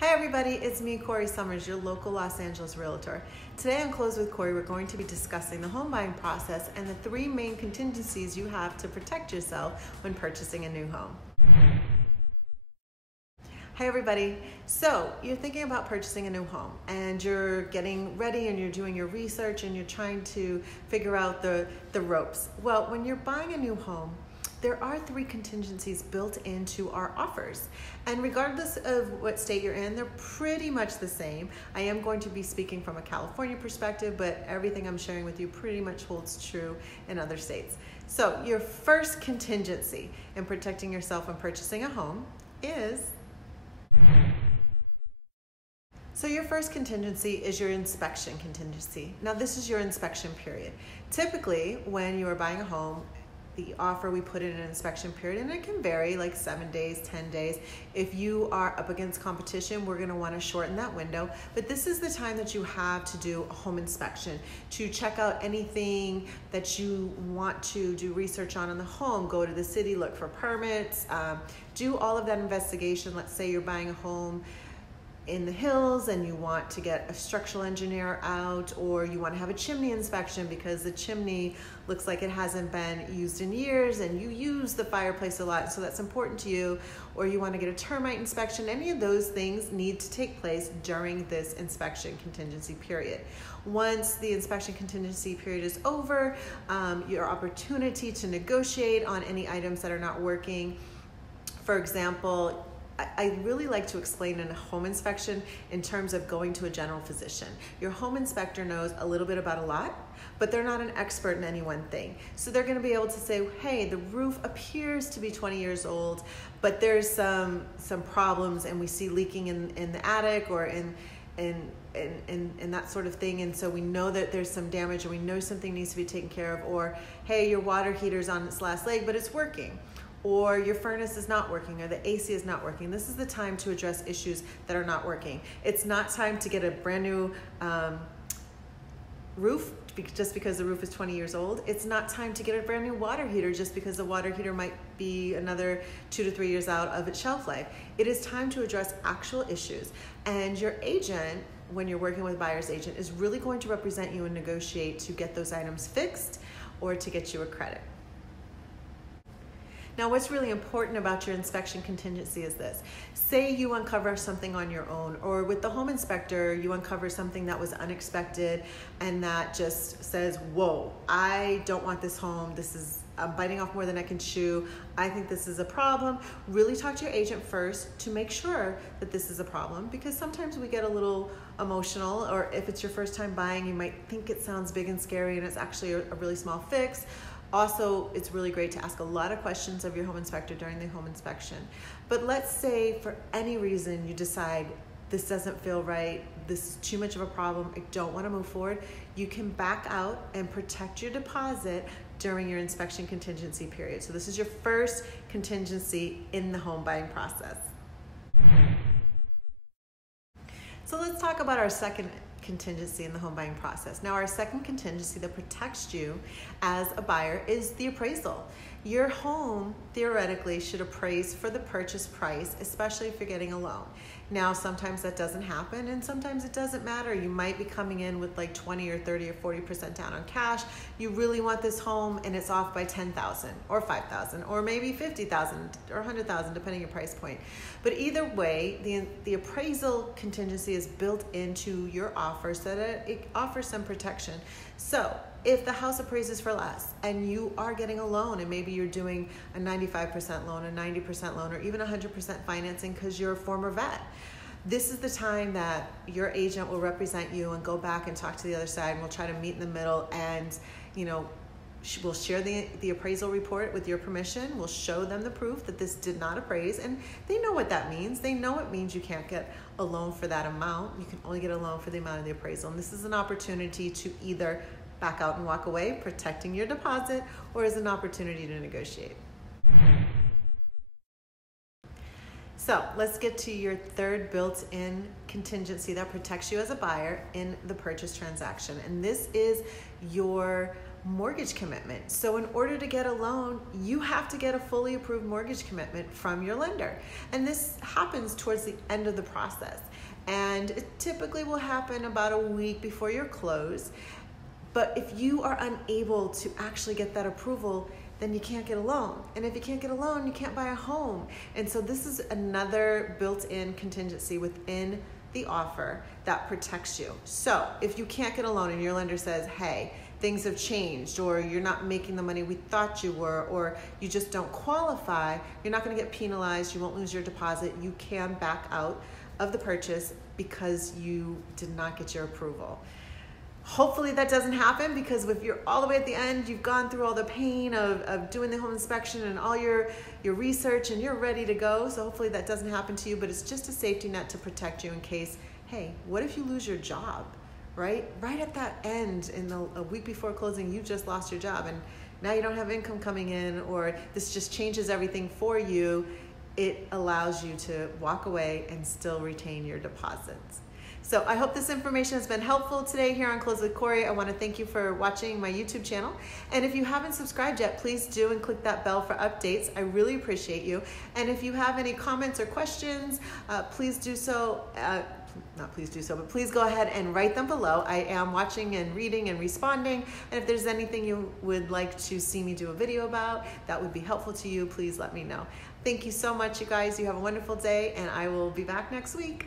Hi everybody, it's me, Corrie Sommers, your local Los Angeles realtor. Today on Close with Corrie, we're going to be discussing the home buying process and the three main contingencies you have to protect yourself when purchasing a new home. Hi everybody. So you're thinking about purchasing a new home and you're getting ready and you're doing your research and you're trying to figure out the ropes. Well, when you're buying a new home, there are three contingencies built into our offers. And regardless of what state you're in, they're pretty much the same. I am going to be speaking from a California perspective, but everything I'm sharing with you pretty much holds true in other states. So your first contingency in protecting yourself when purchasing a home is... So your first contingency is your inspection contingency. Now this is your inspection period. Typically, when you are buying a home, the offer, we put in an inspection period, and it can vary, like 7 days, 10 days. If you are up against competition, we're gonna wanna shorten that window. But this is the time that you have to do a home inspection, to check out anything that you want to do research on in the home, go to the city, look for permits, do all of that investigation. Let's say you're buying a home in the hills and you want to get a structural engineer out, or you want to have a chimney inspection because the chimney looks like it hasn't been used in years and you use the fireplace a lot, so that's important to you, or you want to get a termite inspection. Any of those things need to take place during this inspection contingency period. Once the inspection contingency period is over, your opportunity to negotiate on any items that are not working. For example, I really like to explain in a home inspection in terms of going to a general physician. Your home inspector knows a little bit about a lot, but they're not an expert in any one thing. So they're gonna be able to say, hey, the roof appears to be 20 years old, but there's some problems and we see leaking in the attic or in that sort of thing, and so we know that there's some damage and we know something needs to be taken care of. Or, hey, your water heater's on its last leg, but it's working. Or your furnace is not working, or the AC is not working. This is the time to address issues that are not working. It's not time to get a brand new roof just because the roof is 20 years old. It's not time to get a brand new water heater just because the water heater might be another 2 to 3 years out of its shelf life. It is time to address actual issues. And your agent, when you're working with a buyer's agent, is really going to represent you and negotiate to get those items fixed or to get you a credit. Now, what's really important about your inspection contingency is this. Say you uncover something on your own, or with the home inspector, you uncover something that was unexpected and that just says, whoa, I don't want this home. I'm biting off more than I can chew. I think this is a problem. Really talk to your agent first to make sure that this is a problem, because sometimes we get a little emotional, or if it's your first time buying, you might think it sounds big and scary and it's actually a really small fix. Also, it's really great to ask a lot of questions of your home inspector during the home inspection. But let's say for any reason you decide this doesn't feel right, this is too much of a problem, I don't want to move forward, you can back out and protect your deposit during your inspection contingency period. So this is your first contingency in the home buying process. So let's talk about our second contingency in the home buying process. Now, our second contingency that protects you as a buyer is the appraisal. Your home theoretically should appraise for the purchase price, especially if you're getting a loan. Now, sometimes that doesn't happen and sometimes it doesn't matter. You might be coming in with like 20 or 30 or 40% down on cash. You really want this home and it's off by 10,000 or 5,000 or maybe 50,000 or 100,000 depending on your price point. But either way, the appraisal contingency is built into your offer so that it offers some protection. So if the house appraises for less and you are getting a loan, and maybe you're doing a 95% loan, a 90% loan, or even 100% financing because you're a former vet, this is the time that your agent will represent you and go back and talk to the other side, and we'll try to meet in the middle, and we'll share the appraisal report with your permission. We'll show them the proof that this did not appraise, and they know what that means. They know it means you can't get a loan for that amount. You can only get a loan for the amount of the appraisal. And this is an opportunity to either back out and walk away, protecting your deposit, or as an opportunity to negotiate. So let's get to your third built-in contingency that protects you as a buyer in the purchase transaction. And this is your mortgage commitment. So in order to get a loan, you have to get a fully approved mortgage commitment from your lender. And this happens towards the end of the process. And it typically will happen about a week before your close. But if you are unable to actually get that approval, then you can't get a loan. And if you can't get a loan, you can't buy a home. And so this is another built-in contingency within the offer that protects you. So if you can't get a loan and your lender says, hey, things have changed, or you're not making the money we thought you were, or you just don't qualify, you're not going to get penalized, you won't lose your deposit, you can back out of the purchase because you did not get your approval. Hopefully that doesn't happen, because if you're all the way at the end, you've gone through all the pain of doing the home inspection and all your research and you're ready to go. So hopefully that doesn't happen to you, but it's just a safety net to protect you in case, hey, what if you lose your job, right? Right at that end, a week before closing, you just lost your job and now you don't have income coming in, or this just changes everything for you. It allows you to walk away and still retain your deposits. So I hope this information has been helpful today here on Close with Corrie. I want to thank you for watching my YouTube channel. And if you haven't subscribed yet, please do and click that bell for updates. I really appreciate you. And if you have any comments or questions, please do so. Not please do so, but please go ahead and write them below. I am watching and reading and responding. And if there's anything you would like to see me do a video about that would be helpful to you, please let me know. Thank you so much, you guys. You have a wonderful day, and I will be back next week.